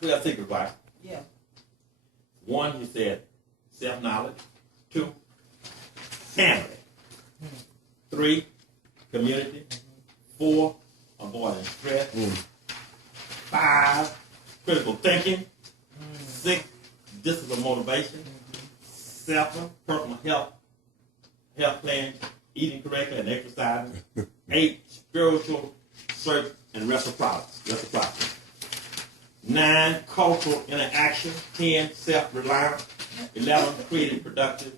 12 secrets, right? Yeah. 1, he said, self-knowledge. 2, family. 3, community. 4, avoiding stress. 5, critical thinking. 6, discipline motivation. 7, personal health plan, eating correctly and exercising. 8, spiritual search and reciprocity. 9, cultural interaction. 10, self-reliance. 11, creative, productive.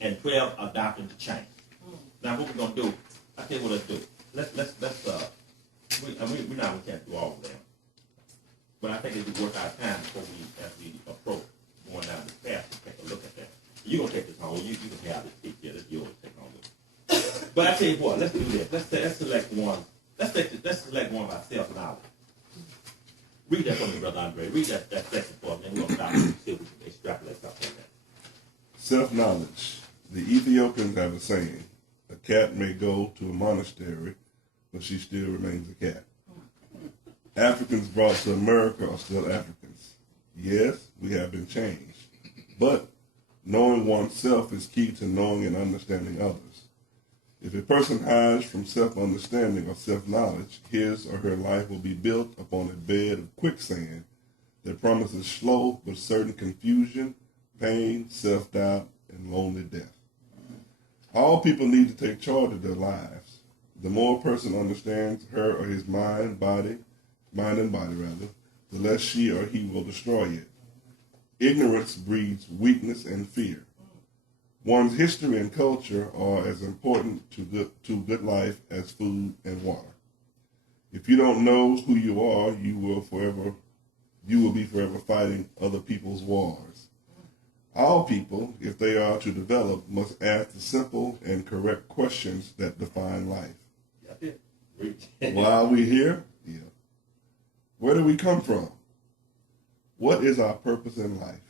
And 12, adapting to change. Now, what we're gonna do? I tell you what let's do. We can't do all of them, but I think it'd be worth our time before as we approach going down this path to take a look at that. You're gonna take this home. You can have this picture. That's yours. Take home this. But I tell you what, let's do this. Let's select one. Let's select one by self-knowledge. Read that for me, Brother Andre. Read that section for me, and we'll stop and see if we can extrapolate something from that. Self-knowledge. The Ethiopians have a saying, a cat may go to a monastery, but she still remains a cat. Africans brought to America are still Africans. Yes, we have been changed, but knowing oneself is key to knowing and understanding others. If a person hides from self-understanding or self-knowledge, his or her life will be built upon a bed of quicksand that promises slow but certain confusion, pain, self-doubt, and lonely death. All people need to take charge of their lives. The more a person understands her or his mind and body, the less she or he will destroy it. Ignorance breeds weakness and fear. One's history and culture are as important to good life as food and water. If you don't know who you are, you will be forever fighting other people's wars. All people, if they are to develop, must ask the simple and correct questions that define life. Why are we here? Yeah. Where do we come from? What is our purpose in life?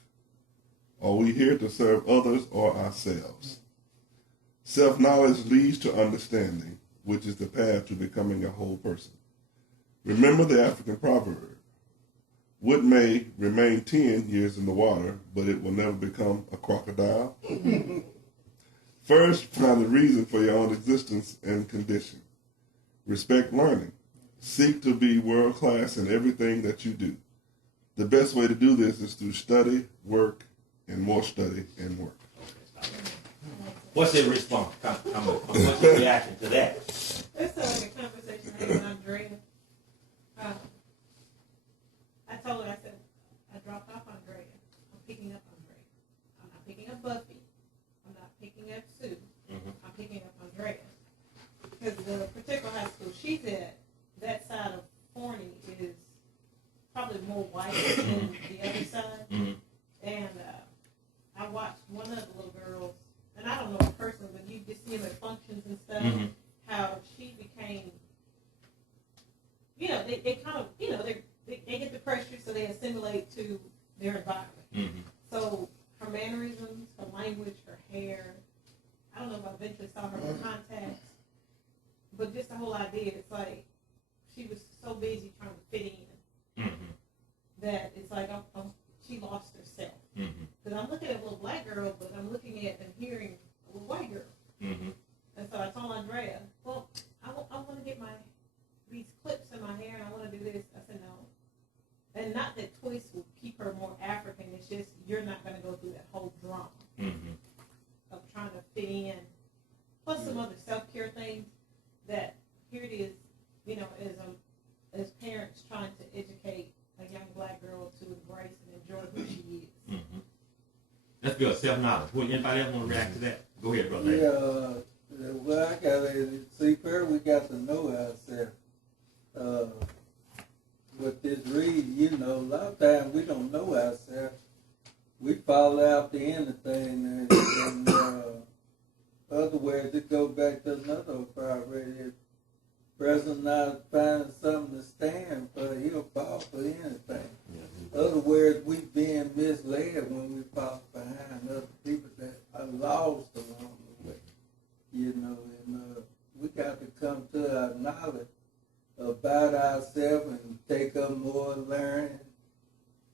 Are we here to serve others or ourselves? Self-knowledge leads to understanding, which is the path to becoming a whole person. Remember the African proverb, wood may remain 10 years in the water, but it will never become a crocodile. First, find the reason for your own existence and condition. Respect learning. Seek to be world-class in everything that you do. The best way to do this is through study, work, and more study and work. What's your response? What's your reaction to that? It's like a conversation I had with Andrea. I told her, I said, I dropped off Andrea. I'm picking up Andrea. I'm not picking up Buffy. I'm not picking up Sue. I'm picking up Andrea. Because the particular high school she's at, that side of Forney is probably more white than the other side. And I watched one of the little girls, and I don't know her personally, but you just see them at functions and stuff, how she became, they kind of, they get the pressure, so they assimilate to their environment. So her mannerisms, her language, her hair, I don't know if I eventually saw her with contacts, but just the whole idea, it's like she was so busy trying to fit in that it's like she lost herself. Because I'm looking at a little black girl, but I'm looking at and hearing a little white girl. And so I told Andrea, well, I want to get these clips in my hair, and I want to do this. I said, no. And not that twists will keep her more African. It's just you're not going to go through that whole drama of trying to fit in. Plus some other self-care things that here it is, as parents trying to educate a young black girl to embrace and enjoy who she is. That's good. Self-knowledge. Will anybody else want to react to that? Go ahead, brother. Yeah, well, I got to see first we got to know ourselves. With this read, a lot of times we don't know ourselves. We fall out to anything, and other words, it goes back to another part where the person not finding something to stand for, he'll fall for anything. Other words, we being misled when we fall behind other people that are lost along the way. And we got to come to our knowledge about ourselves and take up more learning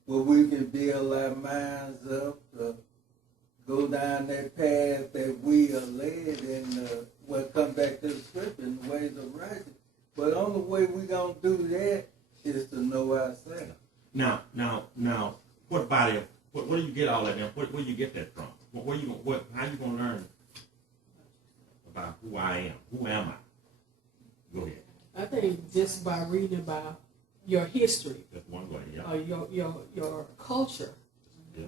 where we can build our minds up to go down that path that we are led and we'll come back to the scripture and the ways of righteousness. But the only way we gonna do that is to know ourselves. Now, what about it? Where do you get all that? Now, where do you get that from? How you gonna learn about who I am? Who am I? Go ahead. I think just by reading about your history, That's one way. Yeah. your culture. Yeah.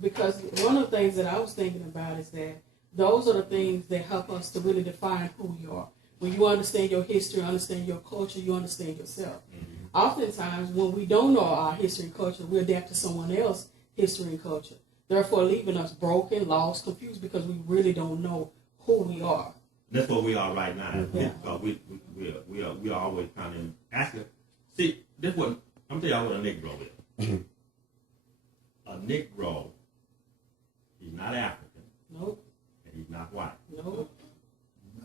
Because one of the things that I was thinking about is that those are the things that help us to really define who you are. When you understand your history, understand your culture, you understand yourself. Mm-hmm. Oftentimes, when we don't know our history and culture, we adapt to someone else's history and culture, therefore leaving us broken, lost, confused, because we really don't know who we are. That's what we are right now. Yeah. We are always kind of asking. See, this what I'm telling y'all what a Negro is. A Negro, he's not African, Nope. and he's not white, Nope.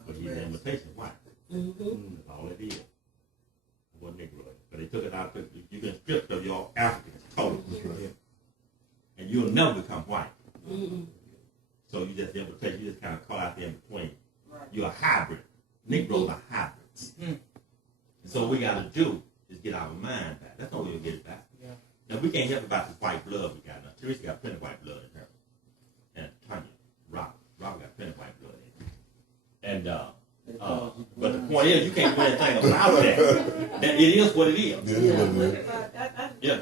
but he's an imitation of white. Mm-hmm. That's all it is. What Negro is. But they took it out. You can strip of your Africans totally, and you'll never become white. Mm-hmm. So you just imitation. You just kind of call out there in between. You're a hybrid. Negroes are hybrids. And so what we got to do is get our mind back. That's how we'll get it back. Yeah. Now, we can't help about this white blood we got now. Teresa got plenty of white blood in her. And Tanya, Robert got plenty of white blood in her. And, but the point is, you can't do anything about that. That it is what it is. Yeah.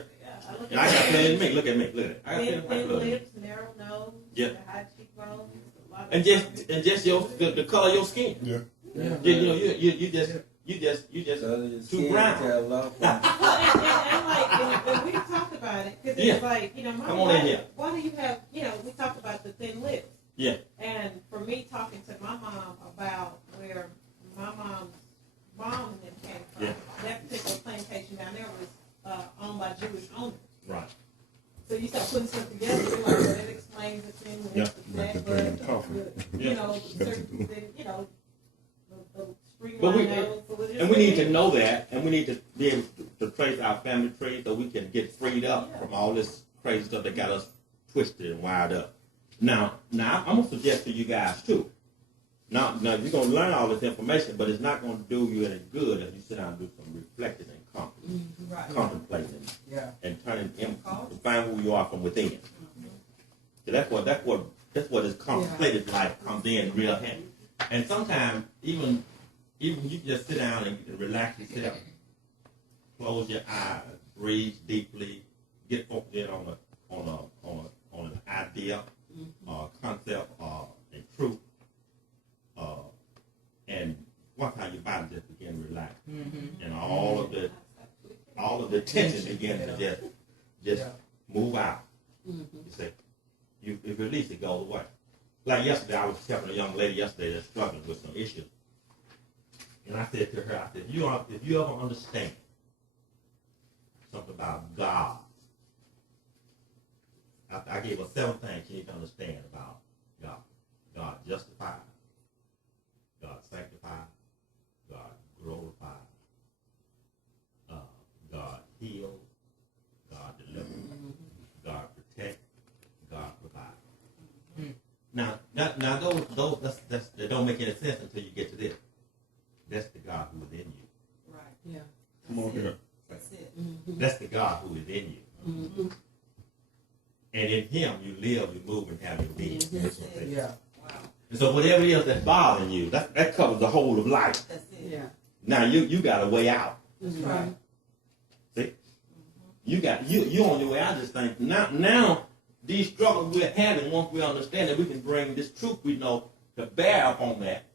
And I got plenty of me. Look at me. Look at it. I got plenty of white Thin blood. lips, narrow nose, Yeah. the high cheekbones, a lot of And just the color of your skin. Yeah. You just too brown. and like, and we talked about it, because Yeah. it's like, you know, my Come on in wife, here. why do you have, you know, we talked about the thin lips. Yeah. And for me talking to my mom about where my mom's mom and them came from, Yeah. that particular plantation down there was owned by Jewish owners. Right. So you start putting stuff together, you're like, well, that explains the thin lips, Yeah. the Like the fat dragon butt, coffee. you know, certain things, you know, the But we- streamline nose. So it's just And we need to weird. know that, and we need to be able to trace our family tree so we can get freed up from all this crazy stuff that got us twisted and wired up. Now I'm gonna suggest to you guys too. Now you're gonna learn all this information, but it's not gonna do you any good if you sit down and do some reflecting and Right. contemplating Yeah. and turning to find who you are from within. So that's what this contemplative life comes in real handy. And sometimes even you just sit down and relax yourself, close your eyes, breathe deeply, get focused in on an idea, concept, a truth, and watch how your body just begin to relax, and all of the tension begins to just move out. You see, you release it, goes away. Like yesterday, I was helping a young lady yesterday that's struggling with some issues. And I said to her, I said, if you ever understand something about God, I gave her 7 things she needs to understand about God. God justifies, God sanctifies, God glorifies, God heals, God delivers, God protects, God provides. Now those that don't make any sense until you get to this. That's the God who is in you. Right. Yeah. Come on here. That's it. That's the God who is in you. Mm-hmm. And in Him you live, you move, and have your being. That's it. Yeah. Wow. And so whatever it is that's bothering you, that covers the whole of life. That's it. Yeah. Now you got a way out. That's right. See? You on your way out of this thing. Now these struggles we're having, once we understand that we can bring this truth we know to bear upon that.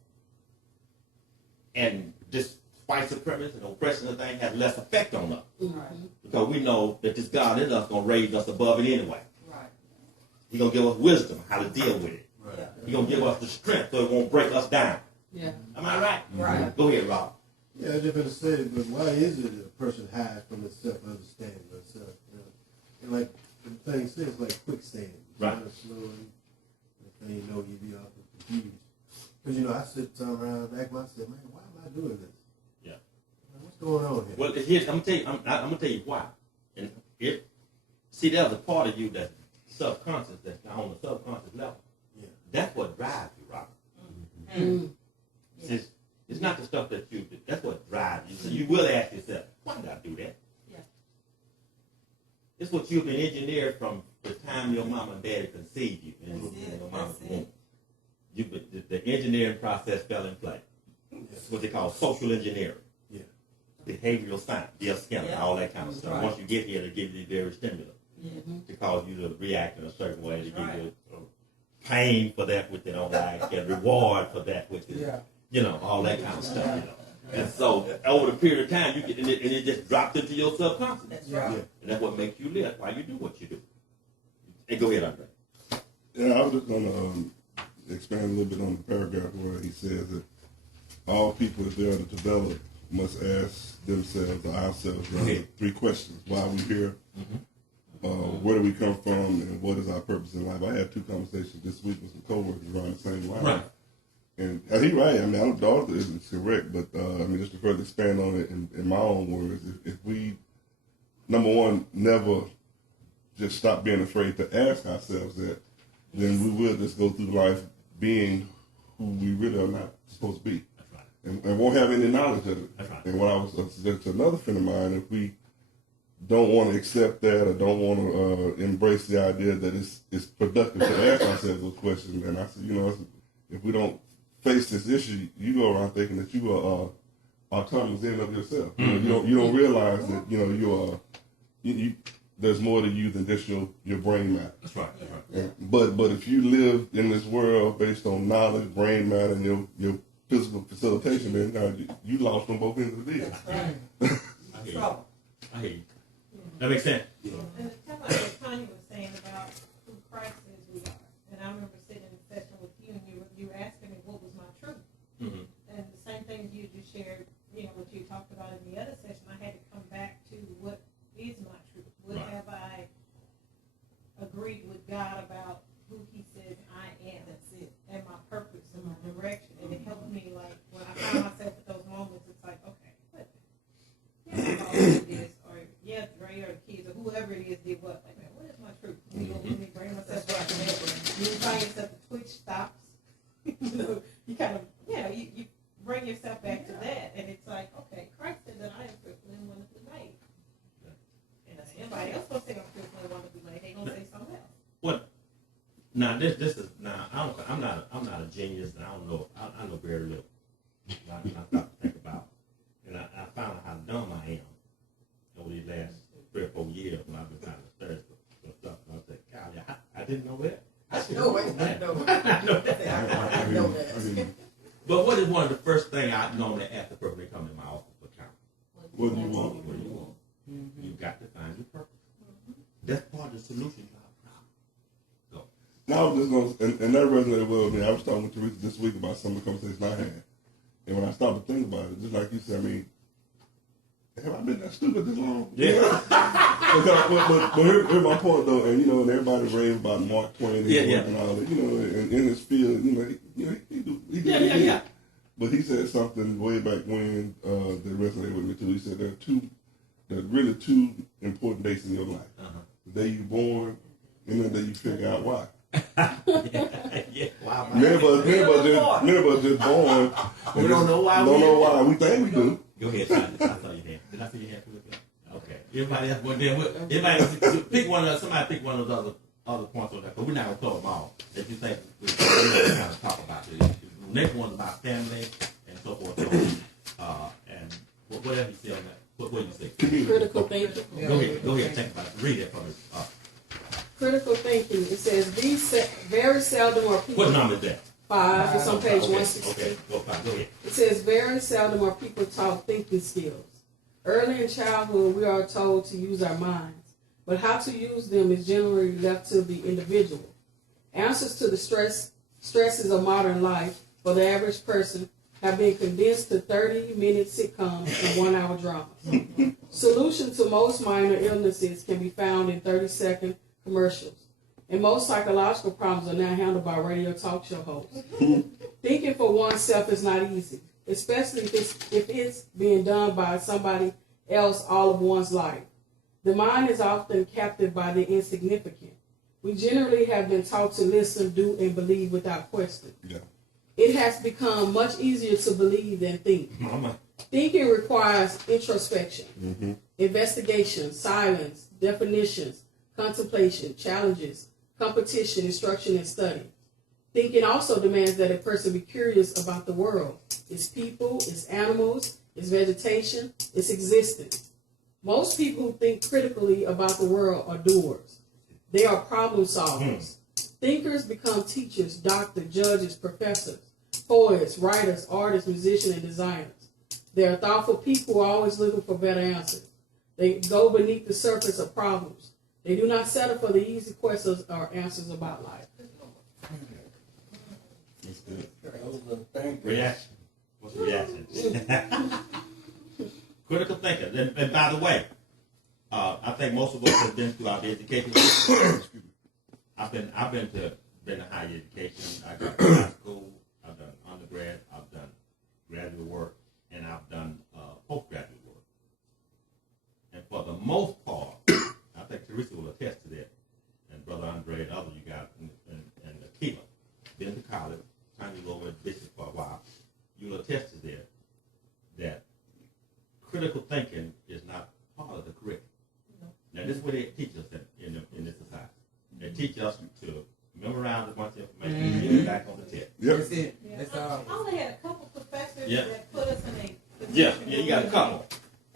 And this white supremacy and oppression of thing has less effect on us. Mm-hmm. Because we know that this God in us going to raise us above it anyway. Right. He's going to give us wisdom how to deal with it. Yeah. He's going to give us the strength so it won't break us down. Yeah. Am I right? Right. Go ahead, Rob. Yeah, I was just going to say, but why is it that a person hides from his self-understanding of self? You know? And like the thing says, like quicksand. Right. Slowly, the thing you know, you be awfully confused. Because, you know, I sit around and ask myself, man, why am I doing this? Yeah. What's going on here? Well, here's, I'm gonna tell you why. And if See, there's a part of you that's subconscious, that's on the subconscious level. Yeah. That's what drives you, Robert. Mm. It's not the stuff that you do. That's what drives you. So you will ask yourself, why did I do that? Yeah. It's what you've been engineered from the time your mama and daddy conceived you. And That's it. your mama's That's womb. The engineering process fell in play. It's what they call social engineering. Yeah. Behavioral science, Bill Skinner, Yeah. all that kind of stuff. Right. Once you get here, they give you various stimulus Yeah. to cause you to react in a certain way, to That's give right. you pain for that which they don't like, and reward for that which is, all that kind of stuff. And so over the period of time, you get and it just drops into your subconscious. That's Yeah. right. And that's what makes you live. That's why you do what you do. And go ahead, Andre. Yeah, I was just going to expand a little bit on the paragraph where he says that all people, if they are to develop, must ask themselves or ourselves rather, 3 questions. Why are we here? Where do we come from? And what is our purpose in life? I had 2 conversations this week with some coworkers around the same line. Right. And he's right. I mean, I don't know if it's correct, but I mean, just to further expand on it in my own words, if we, number one, never just stop being afraid to ask ourselves that, then we will just go through life being who we really are not supposed to be. That's right. And won't have any knowledge of it. That's right. And what I was suggesting to another friend of mine, if we don't want to accept that or don't want to embrace the idea that it's productive to ask ourselves those questions, and I said, if we don't face this issue, you go around thinking that you are autonomous in of yourself. You don't realize that you are there's more to you than just your brain matter. That's right. Yeah. But if you live in this world based on knowledge, brain matter, and your physical facilitation, then you lost on both ends of the deal. That's right. I hear you. Trouble. I hear you. That makes sense. And it's kind of like what Tanya was saying about who Christ is we are. And I remember sitting in a session with you, and you were asking me what was my truth. Mm-hmm. And the same thing you just shared, what you talked about in the other session, I had to come back to what is my truth. What Right. have I agreed with God about who He says I am? That's it. And my purpose and my direction. And it helped me, like, when I found myself at those moments, it's like, okay, what? Yeah, my father did this, or yeah, Dre or the kids, or whoever it is did what? Like, man, what is my truth? Let me bring myself back to that. You find yourself, the twitch stops. You kind of, you bring yourself back to that, and it's like, okay, Christ said that I am fearfully and wonderfully made. And if anybody else gonna say I'm fearfully and wonderfully made, they gonna say something else. What? Now this is now I'm not a genius, and I don't know. I know very little. I start to think about, and I found out how dumb I am over these last 3 or 4 years when I've been trying to study for stuff. And I said, golly, I didn't know that. I should No, have wait, known that. I know. I know that. I know that. But what is one of the first things I normally ask the person they come in my office for counsel? What do you want? What do you want? You got to find your purpose. That's part of the solution to our problem. Now I was just going to, and that resonated well with me. I was talking with Teresa this week about some of the conversations I had. And when I started to think about it, just like you said, I mean, have I been that stupid this long? Yeah. But here's my point though, and and everybody raves about Mark Twain and, and all that, and in his field, he Yeah. But he said something way back when that resonated with me too. He said there are really two important dates in your life: the day you're born, and the day you figure out why. Yeah. Wow. Many of us just born. We don't know why. Don't know why. We think we do. Go ahead, Simon. I saw your hand. Did I see your hand? Okay. Everybody else, well, then, everybody pick one of somebody pick one of those other points on that, but we're not gonna cover them all. If you think we're kind of talk about this, the next one's about family and so forth. And whatever you say on that, what do you say? Critical thinking. Go ahead. Think about it. Read it for me. Critical thinking. It says very seldom are people. What number is that? 5. It's on page Okay. 160. Okay. Well, fine. Go ahead. It says very seldom are people taught thinking skills. Early in childhood, we are told to use our minds, but how to use them is generally left to the individual. Answers to the stresses of modern life for the average person have been condensed to 30-minute sitcoms and 1-hour dramas. Solutions to most minor illnesses can be found in 30-second commercials. And most psychological problems are now handled by radio talk show hosts. Thinking for oneself is not easy, especially if it's being done by somebody else all of one's life. The mind is often captured by the insignificant. We generally have been taught to listen, do, and believe without question. Yeah. It has become much easier to believe than think. Mama. Thinking requires introspection, investigation, silence, definitions, contemplation, challenges, competition, instruction, and study. Thinking also demands that a person be curious about the world, its people, its animals, its vegetation, its existence. Most people who think critically about the world are doers. They are problem solvers. Thinkers become teachers, doctors, judges, professors, poets, writers, artists, musicians, and designers. They are thoughtful people who are always looking for better answers. They go beneath the surface of problems. They do not settle for the easy questions or answers about life. That's good. Those are thinkers. Reaction. What's the reaction? Critical thinker. And by the way, I think most of us have been through our education. I've been to higher education. I got high school. I've done undergrad. I've done graduate work, and I've done postgraduate work. And for the most part, I think Teresa will attest to that, and Brother Andre and others you got, and Akiva, been to college, time you go over at Bishop for a while, you'll attest to that critical thinking is not part of the curriculum. Now, this is what they teach us in this society. They teach us to memorize a bunch of information and get it back on the test. Yep. That's it. Yeah, That's I all. only had a couple professors Yeah. that put us in a Yeah, position you got a couple.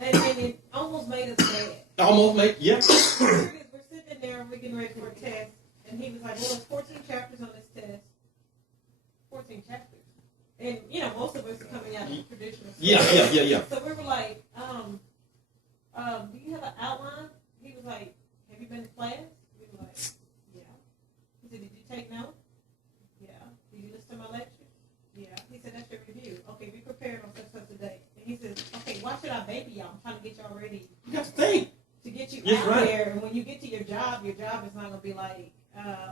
and it almost made us mad. Almost make, yeah. We're sitting there, we're getting ready for a test, and he was like, well, there's 14 chapters on this test. 14 chapters. And, you know, most of us are coming out of traditional school. Yeah. So we were like, do you have an outline? He was like, have you been to class? We were like, yeah. He said, did you take notes? Yeah. Did you listen to my lecture? Yeah. He said, that's your review. Okay, be prepared on such a day. And he said, okay, why should I baby y'all? I'm trying to get y'all ready You got to think. to get you That's out right. there. And when you get to your job is not going to be like,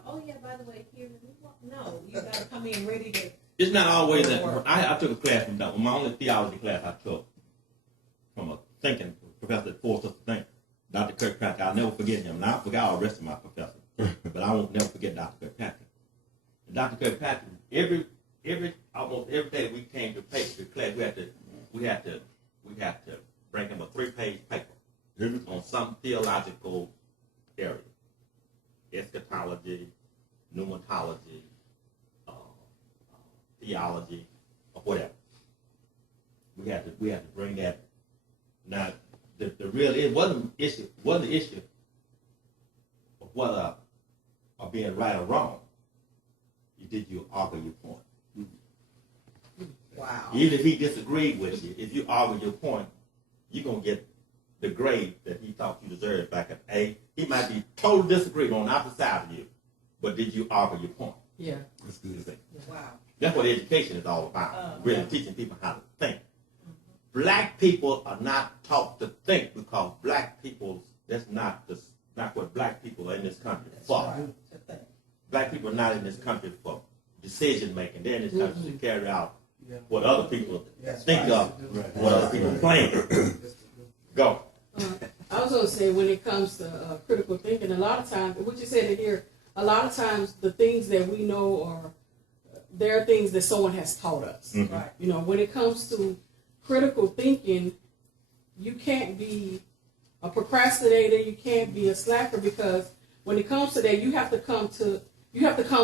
oh yeah, by the way, here. No, you got to come in ready to. It's not always that. I took a class from that. My only theology class I took from a thinking professor that forced us to think. Dr. Kirkpatrick, I'll never forget him. Now, I forgot all the rest of my professors, but I won't never forget Dr. Kirkpatrick. And Dr. Kirkpatrick, almost every day we came to class, we had to bring him a 3-page paper on some theological area, eschatology, pneumatology, theology, or whatever. We had to bring that. Now, the real it wasn't the issue of whether or being right or wrong. Did you argue your point? Wow. Even if he disagreed with you, if you argue your point, you're gonna get the grade that he thought you deserved back at A. He might be totally disagreed on the opposite side of you, but did you argue your point? Yeah. That's good. Wow. That's what education is all about. Really teaching people how to think. Black people are not taught to think because black people, that's not what black people are in this country for. Black people are not in this country for decision making. They're in this country to carry out what other people think of, what other people plan. Go. I was going to say, when it comes to critical thinking, a lot of times, what you said in here, a lot of times the things that we know are, there are things that someone has taught us. Mm-hmm. Right. You know, when it comes to critical thinking, you can't be a procrastinator, you can't be a slacker, because when it comes to that, you have to come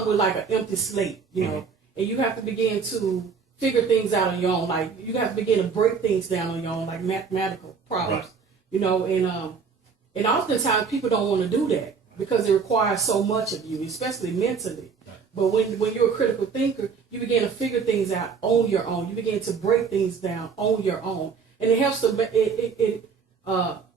with like an empty slate, you know, and you have to begin to figure things out on your own. Like, you have to begin to break things down on your own, like mathematical problems, Right. you know, and oftentimes people don't want to do that because it requires so much of you, especially mentally. But when you're a critical thinker, you begin to figure things out on your own. You begin to break things down on your own, and it helps to it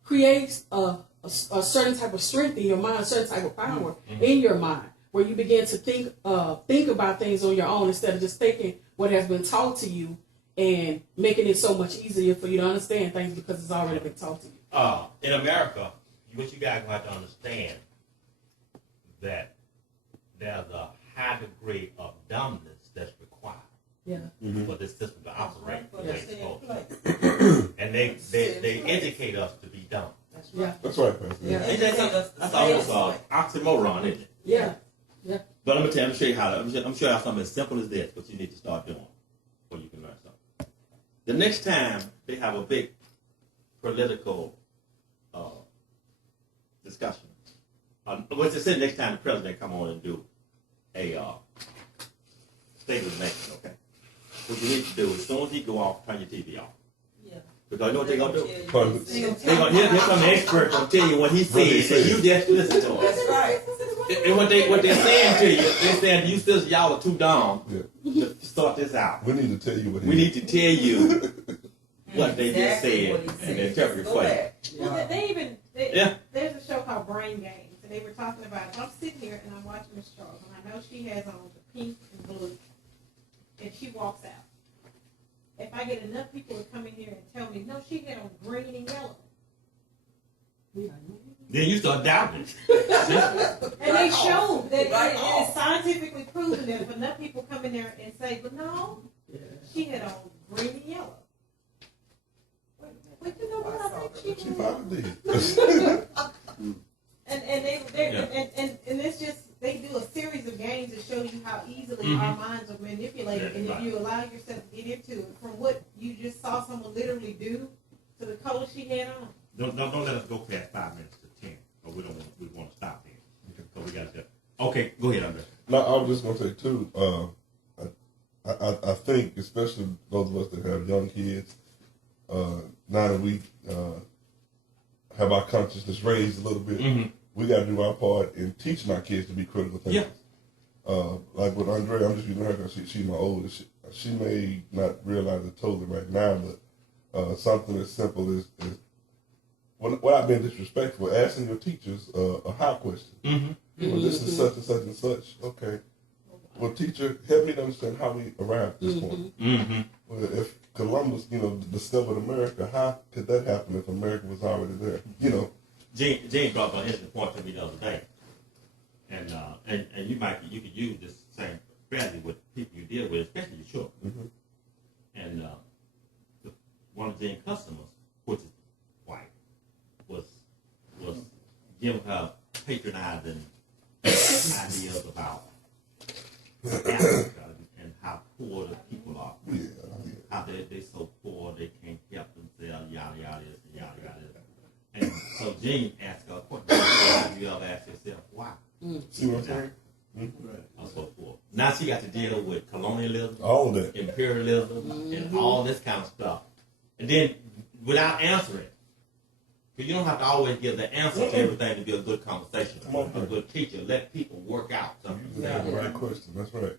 creates a certain type of strength in your mind, a certain type of power in your mind, where you begin to think about things on your own instead of just taking what has been taught to you and making it so much easier for you to understand things because it's already been taught to you. In America, what you guys have to understand that there's a high degree of dumbness that's required Yeah. for this system to operate the way it's Yes. supposed to. And they educate us to be dumb. Yeah. That's right, Pastor. Yeah. Ain't that that's almost oxymoron, isn't it? Yeah. But I'm gonna show you how to. I'm sure how something as simple as this, what you need to start doing, before you can learn something. The next time they have a big political discussion, what's it said? Next time the president come on and do a state of the nation, okay? What you need to do, as soon as he go off, turn your TV off. Yeah. Because you know what they're gonna do? Pundits. They're gonna here come the expert gonna tell you what he says, and you just listen to him. That's right. And what they're saying to you, they're saying you still y'all are too dumb Yeah. to start this out. We need to tell you what he We need to tell you what they just Exactly said what he and said. interpret it Go for you. back. Well, they even, Yeah. there's a show called Brain Games, and they were talking about it. So I'm sitting here and I'm watching Miss Charles, and I know she has on the pink and blue, and she walks out. If I get enough people to come in here and tell me, no, she had on green and yellow. Then you start doubting. And they showed that Right it off. is scientifically proven that if enough people come in there and say, but no, she had on green and yellow. But you know what I think She she probably did. and it's just they do a series of games that show you how easily our minds are manipulated, Yeah, and right. if you allow yourself to get into it, from what you just saw someone literally do to the color she had on. Don't let us go past 5 minutes to 10, or we want to stop there. So we got to. Okay, go ahead, Andre. No, I was just gonna say too. I think, especially those of us that have young kids, now that we have our consciousness raised a little bit, we got to do our part in teaching our kids to be critical thinkers. Like with Andre, I'm just using her because she's my oldest. She may not realize it totally right now, but something as simple as without being disrespectful, asking your teachers a how question. Well, this is such and such and such. Okay. Well, teacher, help me to understand how we arrived at this point. Well, if Columbus, discovered America, how could that happen if America was already there? Jane brought up an interesting point to me the other day, and you could use this same strategy with people you deal with, especially your children. And one of Jane's customers, which is white, was giving her patronizing ideas about Africa and how poor the people are. How they're so poor they can't help themselves, yada yada yada yada. And so Gene asked her a question. Have you ever asked yourself why? See what I'm saying? I'm so poor. Now she got to deal with colonialism, All of that. imperialism, and all this kind of stuff. And then without answering, because you don't have to always give the answer to everything to be a good conversation. A good teacher, let people work out something. The right question. That's right.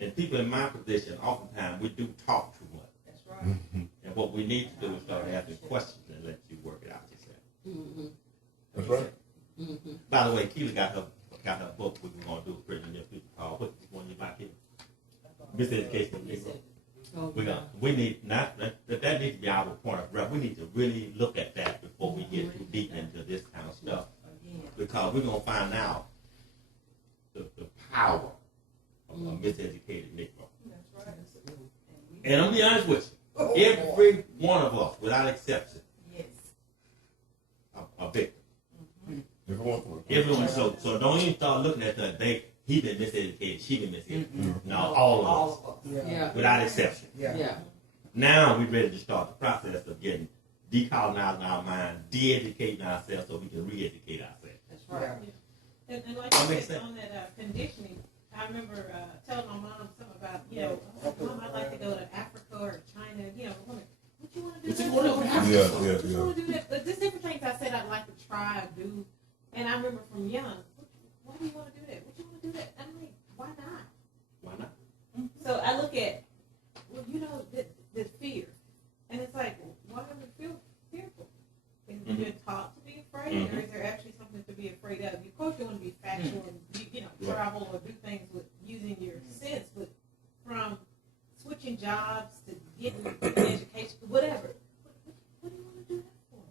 And people in my position, oftentimes we do talk too much. That's right. And what we need to do is start asking questions and let you work it out yourself. That's right. By the way, Keely got her book. We're going to do a pretty near people called, what's one you back here? Miseducation of Negro. We need not that needs to be our point of reference. We need to really look at that before we get too deep into this kind of stuff, because we're gonna find out the power of a miseducated Negro. That's right. And I'm gonna be honest with you, every one of us, without exception, Yes. a victim. Everyone. So don't even start looking at that. He been miseducated, she been miseducated. No, all of us. Yeah. Without exception. Yeah. Now we're ready to start the process of getting decolonizing our mind, de-educating ourselves so we can re-educate ourselves. That's right. And like That you makes said, sense. on that conditioning, I remember telling my mom something about, Mom, I'd like to go to Africa or China, what you want to do? What you wanna do? What you Yeah. want to do that? But there's different things I said I'd like to try or do. And I remember from young, why do you want to do that? What you want to do that? I'm like, why not? Why not? So I look at, the fear. And it's like, why do we feel fearful? Is it been taught to be afraid, or is there actually something to be afraid of? Of course, you want to be factual and travel or do things with using your sense, but from switching jobs to getting education, whatever. What do you want to do that for?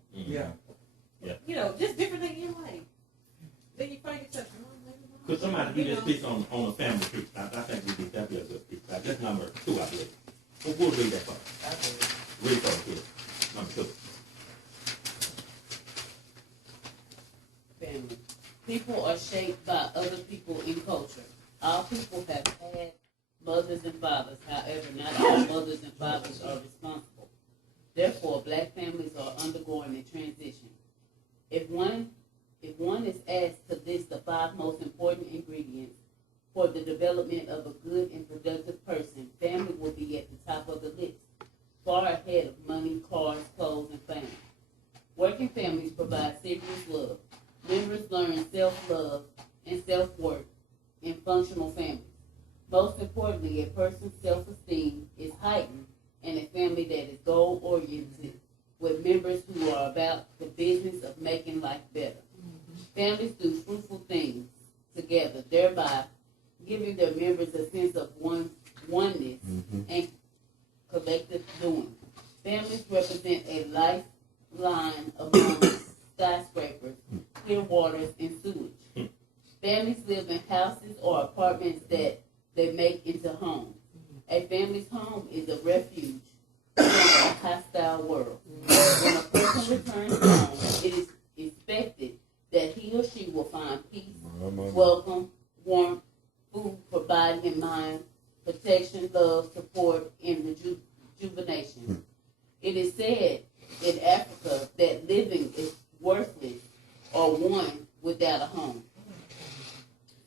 Yeah. Just different things in life. Then you find yourself, Could somebody do this piece on the family tree? I think we did that be a good piece. That's number 2, I believe. We'll read that for. Read for the kids. Number 2. People are shaped by other people in culture. All people have had mothers and fathers. However, not all mothers and fathers are responsible. Therefore, black families are undergoing a transition. If one is asked to list the 5 most important ingredients for the development of a good and productive person, family will be at the top of the list, far ahead of money, cars, clothes, and fame. Working families provide serious love. Members learn self-love and self-worth in functional families. Most importantly, a person's self-esteem is heightened in a family that is goal-oriented, with members who are about the business of making life better. Families do fruitful things together, thereby giving their members a sense of oneness and collective doing. Families represent a lifeline among skyscrapers, clear waters, and sewage. Families live in houses or apartments that they make into homes. A family's home is a refuge from a hostile world. When a person returns home, it is expected that he or she will find peace, welcome, warmth, food providing in mind, protection, love, support, and rejuvenation. It is said in Africa that living is worthless or one without a home.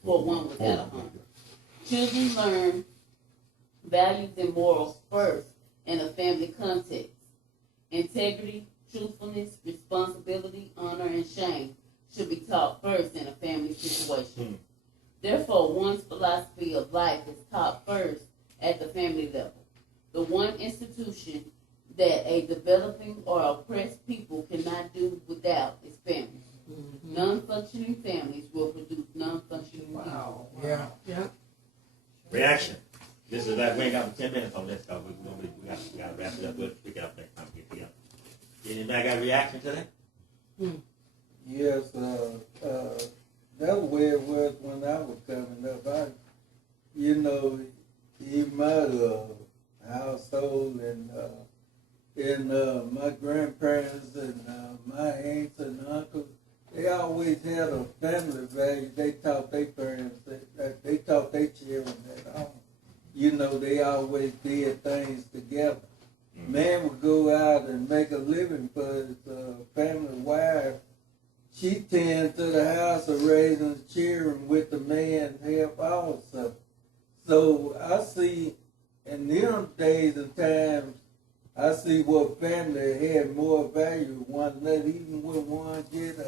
For one without a home. Children learn values and morals first in a family context. Integrity, truthfulness, responsibility, honor, and shame should be taught first in a family situation. Therefore, one's philosophy of life is taught first at the family level. The one institution that a developing or oppressed people cannot do without is family. Non-functioning families will produce non-functioning people. Yeah. Reaction. This is like we ain't got 10 minutes on this stuff. We got to wrap it up. We'll pick it up next time we get together. Anybody got a reaction to that? Yes, that's the way it was when I was coming up. In my household and my grandparents and my aunts and uncles, they always had a family value. They taught their parents, they taught their children that they always did things together. Man would go out and make a living for his family wife. She tends to the house of raising the children with the man's help also. So I see in them days and times, I see what family had more value one another, even when one get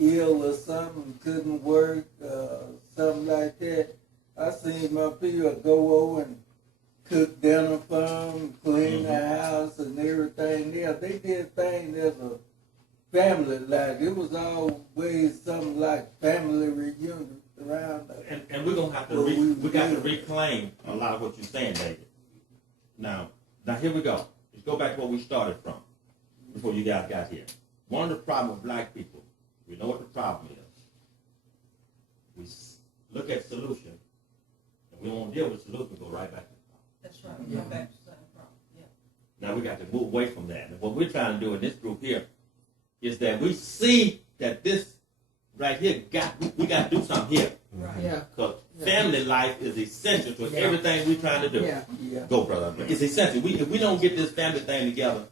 ill or something, couldn't work, something like that. I seen my people go over and cook dinner for them, clean the house and everything else. They did things as a family, like it was always something like family reunion around us. And we're gonna have to we got to reclaim a lot of what you're saying, David. Now here we go. Let's go back to where we started from before you guys got here. One of the problems with black people, we know what the problem is. We look at solution, and we don't want to deal with the solution. Go right back to the problem. That's right. Go back to the same problem. Yeah. Now we got to move away from that. And what we're trying to do in this group here is that we see that this right here we got to do something here. Right. Yeah. Because family life is essential to everything we're trying to do. Yeah. Go, brother. It's essential. If we don't get this family thing together,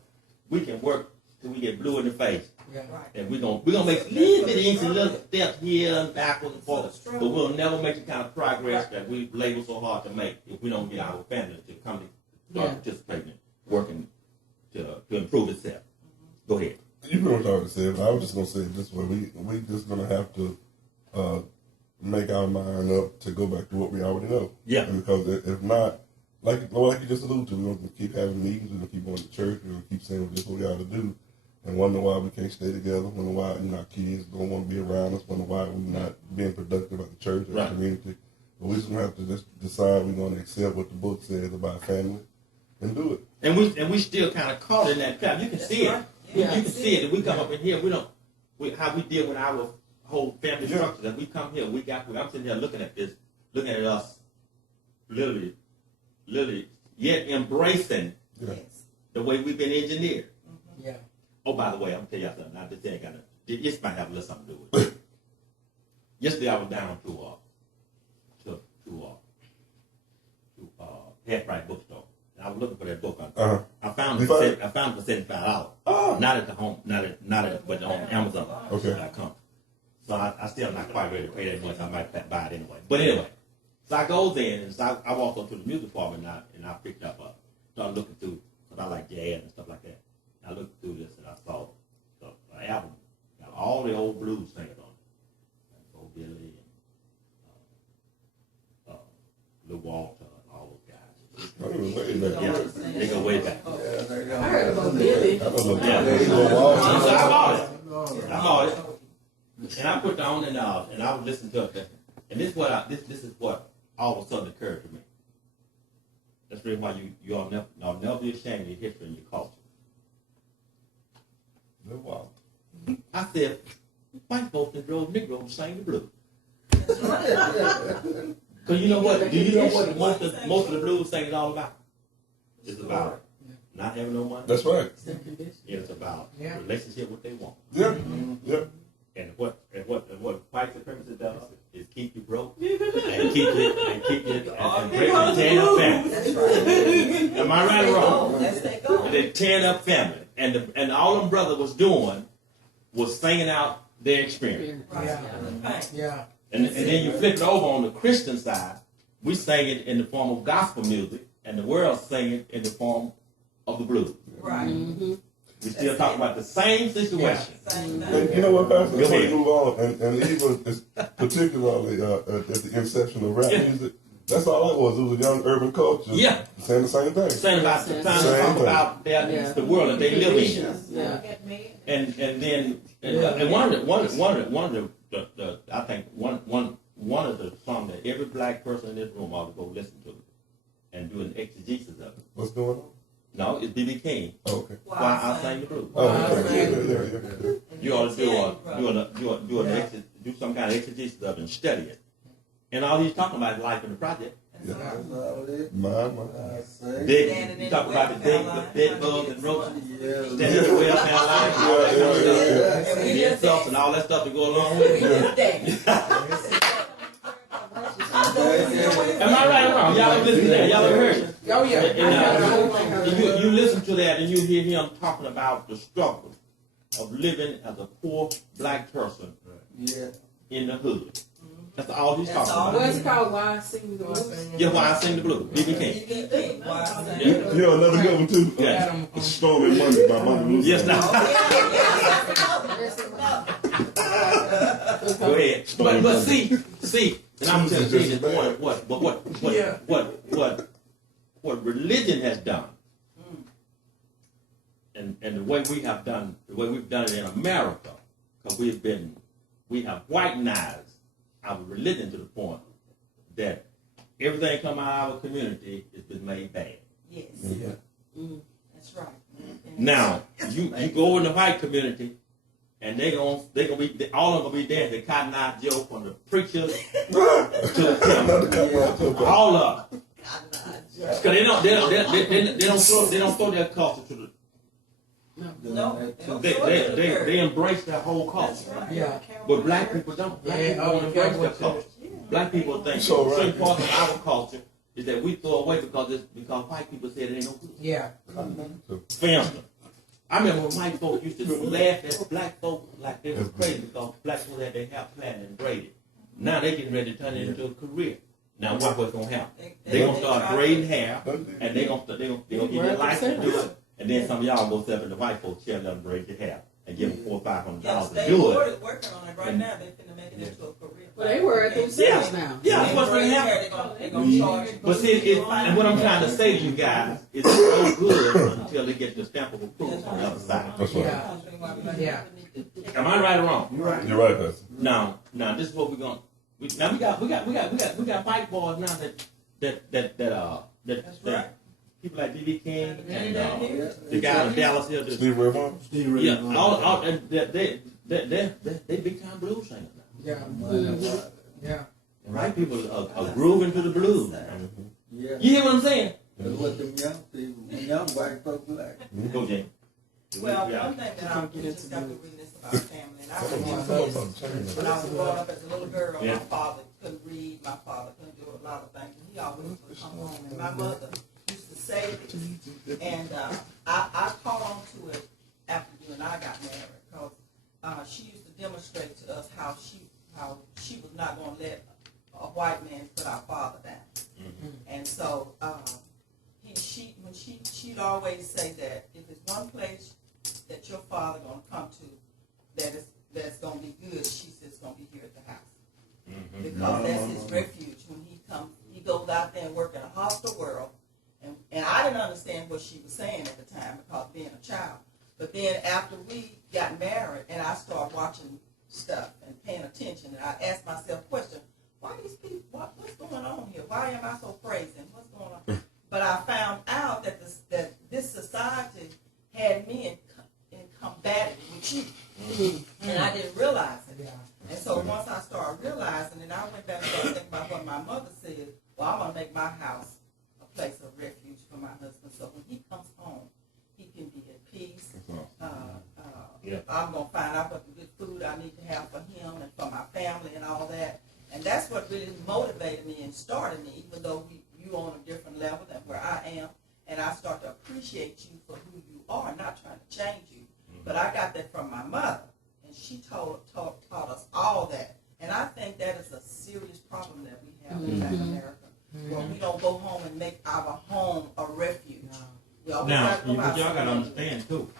we can work till we get blue in the face. Yeah. Right. And we're gonna make a little bit easy little steps here and backwards and forwards. But we'll never make the kind of progress that we labor so hard to make if we don't get our family to come to participating, working to improve itself. Go ahead. You know what I was saying, but I was just gonna say it this way: we just gonna have to make our mind up to go back to what we already know. Yeah. And because if not, like you just alluded to, we're gonna keep having meetings, we're gonna keep going to church, we're gonna keep saying this is what we ought to do, and wonder why we can't stay together, wonder why our kids don't want to be around us, wonder why we're not being productive at the church or the community. But we're just gonna have to just decide we're gonna accept what the book says about family and do it. And we still kind of caught in that trap. You can see it. Yeah. You can see it. If we come up in here, how we deal with our whole family structure. That we come here, I'm sitting here looking at this, looking at us, literally, yet embracing the way we've been engineered. Yeah. Oh, by the way, I'm gonna tell y'all something. Now this ain't this might have a little something to do with it. yesterday I was down to Head Price bookstore. And I was looking for that book. I found it for $75. Oh. Not at the home, but on Amazon. Okay. So I still not quite ready to pay that much. I might buy it anyway. But anyway, so I goes in and so I walked up to the music department and I picked up started looking through because I like jazz and stuff like that. I looked through this and I saw the album got all the old blues singers on it. Bo Billy and Lou Walter and all those guys. Yeah, they go way back. I heard about Billy. So I bought it. And I put it on and I was listening to it. And this is what all of a sudden occurred to me. That's the reason why you all never be ashamed of your history and your culture. Wow. I said, white folks that drove Negroes sang the blues. Because you know what? Do you know what most of the blues sing is all about? It's about not having no money. That's right. It's about relationship with what they want. Yeah. Yeah. And what white supremacy does is keep you broke and keep you and break and tear up family. Am I right or wrong? And they tearing up family. And all them brothers was doing was singing out their experience. Yeah. And then you flip it over on the Christian side, we sing it in the form of gospel music, and the world sing it in the form of the blues. Right. Mm-hmm. We still talking about the same situation. Same And thing. you know what, Pastor? Go Before ahead. you move on, and even particularly at the inception of rap music, that's all it was. It was a young urban culture saying the same thing. Saying about the time to talk about the world that they live in. Yeah. And then one of the I think one of the songs that every black person in this room ought to go listen to and do an exegesis of it. What's going on? No, it's B.B. King. Oh, okay. Why I Sang the Blues. Oh, okay. Yeah. You ought to do some kind of exegesis of it and study it. And all he's talking about is life in the project. Yeah. That's all it is. My. I say. You talk about the dead bugs and roaches, Yeah. standing in the welfare line, and all that kind of stuff, and the insults and all that stuff to go along with it. Am I right or wrong? Y'all have listened to that. Y'all have heard it. Oh yeah. And you listen to that and you hear him talking about the struggle of living as a poor black person in the hood. That's all he's talking about. What's it called? Why I Sing the Blues? Yeah, Why I Sing the Blues. B.B. King. You know another good one too? Yeah. Stormy Monday by Mama Lou. Yes, now. Go ahead. But see, and I'm telling you this what religion has done, and the way we've done it in America, because we have whitenized our religion to the point that everything come out of our community has been made bad. Yes. That's right. Now you go in the white community. And they gonna be all of them gonna be dancing Cotton Eye Joe from the preacher to the pimp. All of them. Because they don't throw their culture to the. They embrace their whole culture. Yeah. But black people don't. Black people don't embrace their culture. Black people think certain parts of our culture is that we throw away because white people said it ain't no good. Yeah. For instance, I remember when white folks used to laugh at black folks like they was crazy because black people had their hair plaited and braided. Now they getting ready to turn it into a career. Now what's gonna happen? They gonna start braiding hair, and they gonna give you a license to do it, and then some of y'all go step in the white folks chair and let them braid your hair and give them $400 or $500 to do it. They're working on it right now. They're finna make it into a career. Well, they were at themselves now. Yeah, that's what's gonna happen. They're gonna charge. But see, and what I'm trying to say to you guys is it's so good until they get the stamp of approval on the other side. That's right. Yeah. Am I right or wrong? You're right, Pastor. Now this is what we're going. We got white boys now that people like B.B. King and the guy in Dallas here. Steve Ray Vaughan? And they big time blues singers now. Yeah. And white people are grooving to the blues. Yeah. You hear what I'm saying? That's what them young people, young white folks like. Go, Jane. Well, one thing that I just got to read this about family, and I remember this, when I was growing up as a little girl, my father couldn't read, my father couldn't do a lot of things, and he always would come home, and my mother used to say this, and I caught on to it after you and I got married, because she used to demonstrate to us how she was not going to let a white man put our father down. And so she'd always say that if it's one place that your father gonna come to that's gonna be good, she says it's gonna be here at the house. Because that's his refuge. When he goes out there and work in a hostile world, and I didn't understand what she was saying at the time because being a child. But then after we got married and I started watching stuff and paying attention, and I asked myself a question: why these people? What's going on here? Why am I so crazy? What's going on? But I found out that this society had me in combating with you, and I didn't realize it. And so once I started realizing, and I went back and started thinking about what my mother said. Well, I'm gonna make my house a place of refuge for my husband, so when he comes home, he can be at peace. I'm gonna find out what the good food I need to have for him and for my family and all that. And that's what really motivated me and started me, even though you on a different level than where I am. And I start to appreciate you for who you are, not trying to change you. But I got that from my mother, and she taught us all that. And I think that is a serious problem that we have in Black America, where we don't go home and make our home a refuge. Now, what y'all got to understand, too,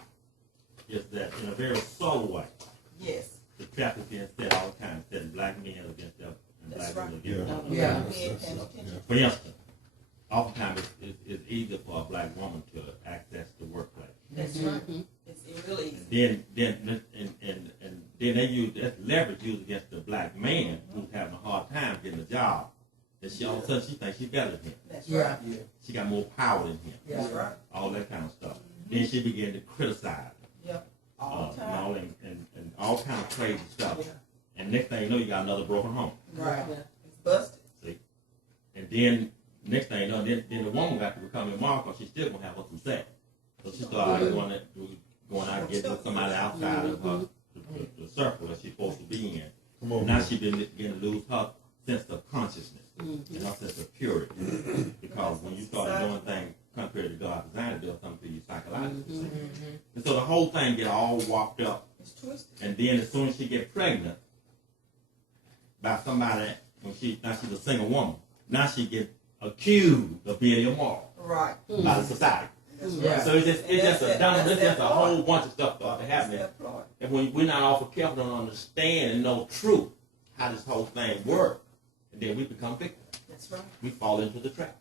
is that in a very subtle way, yes, the trap is being set all the time, setting black men against them and that's black right. women against them. We ain't paying attention. For instance, oftentimes it's easier for a black woman to access the workplace. That's right. It's really easy. And then they use that leverage used against the black man who's having a hard time getting a job. And she all of a sudden she thinks she's better than him. That's right. She got more power than him. That's right. All that kind of stuff. Then she began to criticize. Yep. All the time. And all kind of crazy stuff. And next thing you know, you got another broken home. Right. It's busted. See? And then next thing you know, then the woman got to become immoral because she still gonna have her some sex. So she started going out and getting with somebody outside of her the circle that she's supposed to be in. Now she's beginning to lose her sense of consciousness and her sense of purity. Because when you start doing things contrary to God's design, it does something to you psychologically. And so the whole thing get all walked up. It's twisted. And then as soon as she get pregnant by somebody, now she's a single woman, now she get accused of being immoral Right. by the society. That's right. So it's just a whole bunch of stuff started happening. And when we're not awful careful to understand and know truth, how this whole thing works, and then we become victims. That's right. We fall into the trap.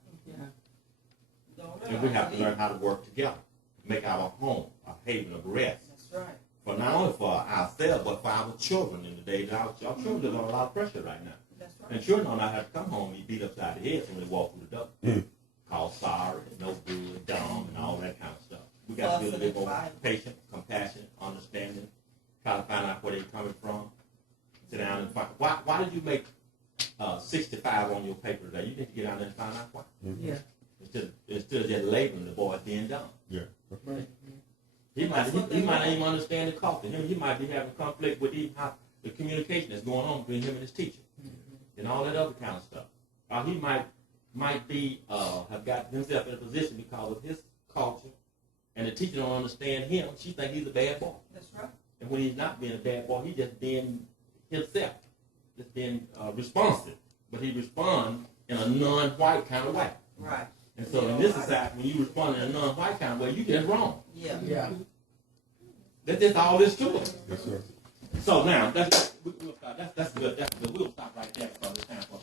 And we have to learn how to work together, make our home a haven of rest. That's right. For not only for ourselves, but for our children in the day. Our children are under a lot of pressure right now. That's right. And children don't have to come home and be beat upside the head when they walk through the door. Called sorry, no good, dumb, and all that kind of stuff. We got to be a little bit more patient, compassionate, understanding, try to find out where they're coming from. Sit down and find why did you make 65 on your paper today? You need to get out there and find out why. Instead of just labeling the boy being dumb. He might not even understand the culture. He might be having conflict with how the communication that's going on between him and his teacher, and all that other kind of stuff. Or he might be have got himself in a position because of his culture, and the teacher don't understand him. She thinks he's a bad boy. That's right. And when he's not being a bad boy, he's just being himself, just being responsive. But he responds in a non-white kind of way. Right. And so in this society, when you respond in a non-white kind of way, you get wrong. Yeah. That's just all this to it. Yes, sir. So now, we'll stop. That's good. We'll stop right there because it's time for